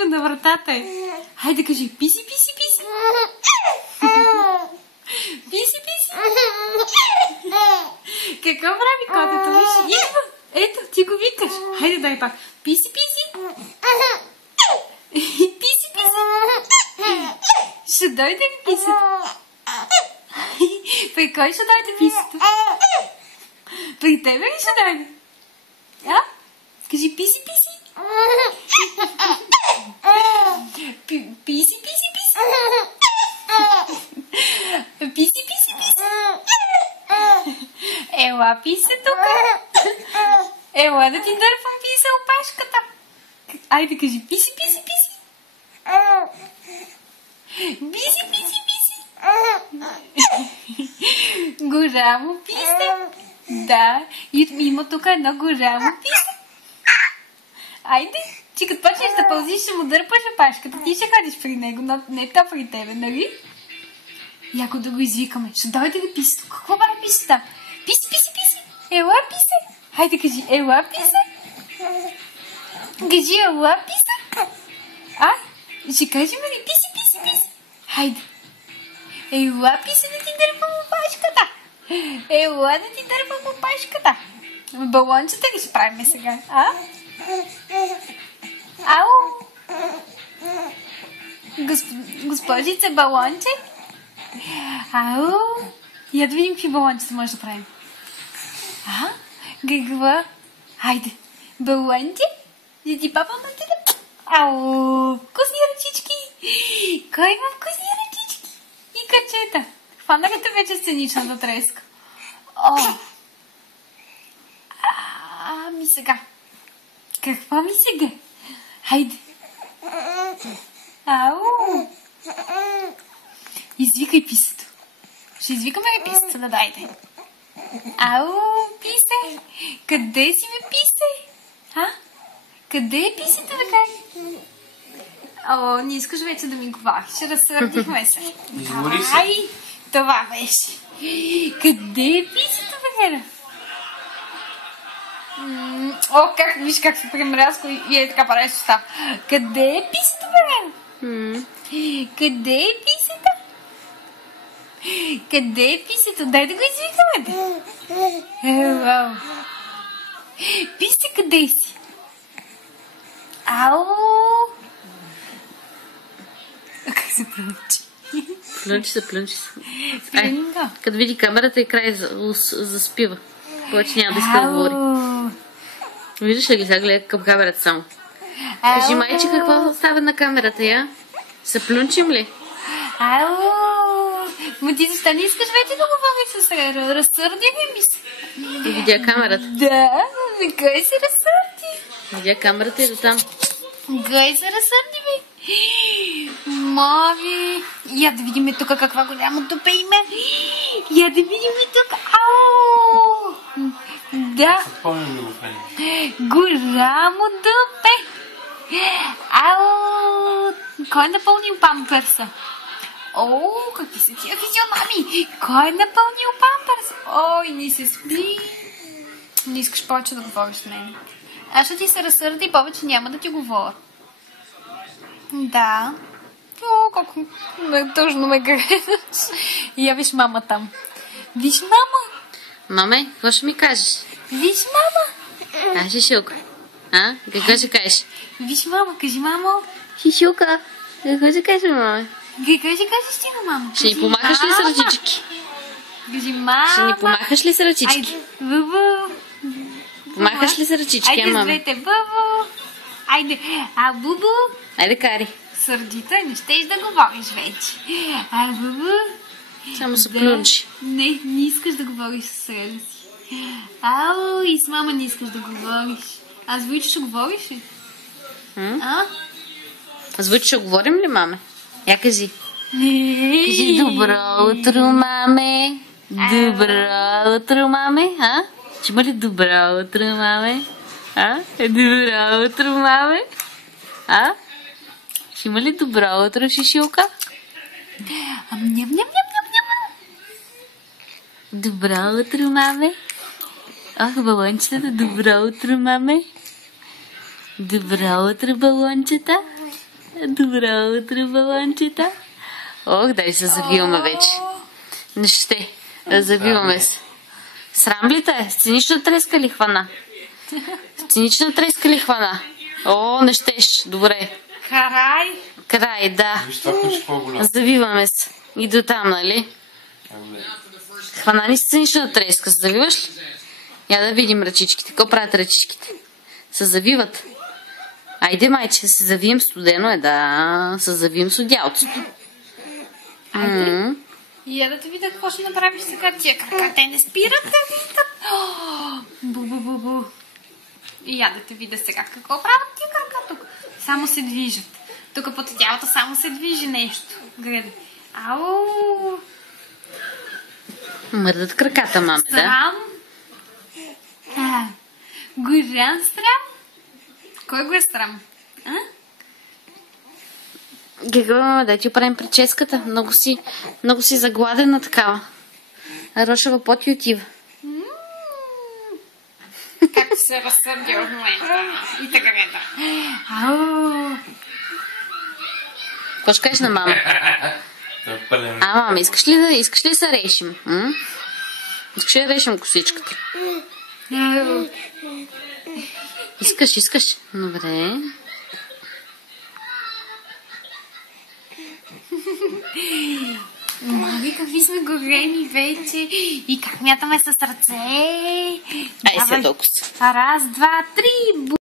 идва на вратата е. Хайде кажи, писи, писи, писи. Писи, писи. Какво прави котето? Виж, идва. Ето, ти го викаш. Хайде, дай пак. Писи, писи. Писи, писи. Ще дойде ли писето? При кой ще дойде писето? При тебе ли ще дойде? А? Кажи писи, писи. Писи, писи, писи. Писи, писи, писи. Ела, писе тук. Ела да ти дърпам писа опашката. Айде кажи писи, писи, писи. Писи, писи, писи. Голямо писе. Да, и има тук едно голямо писе. Айде, че като почнеш да пълзиш, ще му дърпаш опашката. Ти ще ходиш при него, но не то при тебе, нали? Яко да го извикаме. Ще дойде ли писето? Какво прави писета? Писи, писи, писи. Ела, писе. Хайде кажи, ела, писе. Кажи, ела, писе. А? Ще кажем ли писи, писи, писи? Хайде. Ела, писе да ти дърпам опашката. Ела да ти дърпам опашката. Балончета ли ще правим сега? А? Ау! Госпожице балонче? Ау! Я да видим какви балончета може да правим. А? Гъгва? Хайде. Балонче? Да ти папа на тебе? Ау! Вкусни ръчички! Кой има вкусни ръчички? И качета. Хванаха те вече сценичната треска. О! Ами сега. Какво ми сега? Хайде. Ау! Извикай писето. Ще извикаме ли писето да дойде? Ау, писе! Къде си ме писе? А? Къде е писето да кажи? О, не искаш вече да ми говориш. Разсърдихме се. Изгори се. Ай, това беше. Къде е писето, бе? О, виж как се премрязко и е така правиш уста. Къде е писето, бе? Къде е писето? Къде е писето? Дай да го извикаме, бе. Вау. Писе, къде си? Ау! Как се плънчи? Плънчи се. Като види камерата и край заспива. Повече няма да иска да говори. Виждаш ли ги сега, гледа към камерата само. Кажи, майче, какво става на камерата, я? Се плюнчим ли? Ау! Ма ти защо не искаш вече да говориш с Реро? Разсърди ли ми се? И видя камерата. Да, кой се разсърди? Видя камерата и до там. Кой се разсърди, бе? Мави! Я да видим тук каква голямо тупе има. Я да видим тук. Ау! Да. Голямо дупе. Ау! Кой е напълнил памперса? О, какви са тия физиономии! Кой е напълнил памперса? Ой, не се спи. Не искаш повече да говориш с мен. Аз ще ти се разсърди и повече няма да ти говоря. Да. О, колко тъжно ме гледаш. Я виж мама там. Виж мама. Маме, какво ще ми кажеш? Виж мама. Шишулка. А? Какво ще кажеш? Виж мама, кажи мамо. Шишулка. Какво ще кажеш, маме? Какво ще кажеш ти на мама? Ще ни помахаш ли с ръчички? Кажи мама. Ще ни помахаш ли с ръчички? Айде, бубу. Помахаш ли с ръчички, айде, мама? Айде, с двете, бубу. Айде, бубу. Айде, кари. Сърдита, не щеш да говориш вече. Бубу. Само се плюнчи. Не искаш да говориш с Реро си. Ау, и с мама не искаш да говориш. Аз Войчо ще говориш ли? Аз Войчо ще говорим ли, маме? Я кажи. Кажи добро утро, маме. Добро утро, маме. Ще има ли добро утро, маме? Добро утро, маме. Ще има ли добро утро, Шишулка? Ням. Добро утро, маме. Балончетата, добро утро, маме. Добро утро, балончета. Добро утро, балончета. Ох, дай се завиваме вече. Не ще. Завиваме се. Срам ли те? Сценична треска ли хвана? Сценична треска ли хвана? О, не щеш. Добре. Край, да. Завиваме се. И до там, нали? Хвана ни сценична треска. Завиваш ли? Я да видим ръчичките. Какво правят ръчичките? Се завиват. Айде, майче, се завием студено да. Се завием с одялцото. Айде. И я да те видя какво ще направиш сега. Тия крака, те не спират да виждат. Бу-бу-бу-бу. И я да те видя сега какво правят тия крака тук. Само се движат. Тук под тялото само се движи нещо. Гледай. Ау! Мърдат краката, маме, да? Срам. Голям срам. Кой го е срам? Гега, да ти правим прическата. Много си загладена такава. Рошева поти отива. Както се разсърдя в момента. И така гледа. Ау! Какво ще кажеш на мама? Мама, искаш ли да се решим? Искаш ли да решим косичката? Искаш. Добре. Мами, какви сме големи вече. И как мятаме с ръце. Ай, сега толкова. Раз, два, три.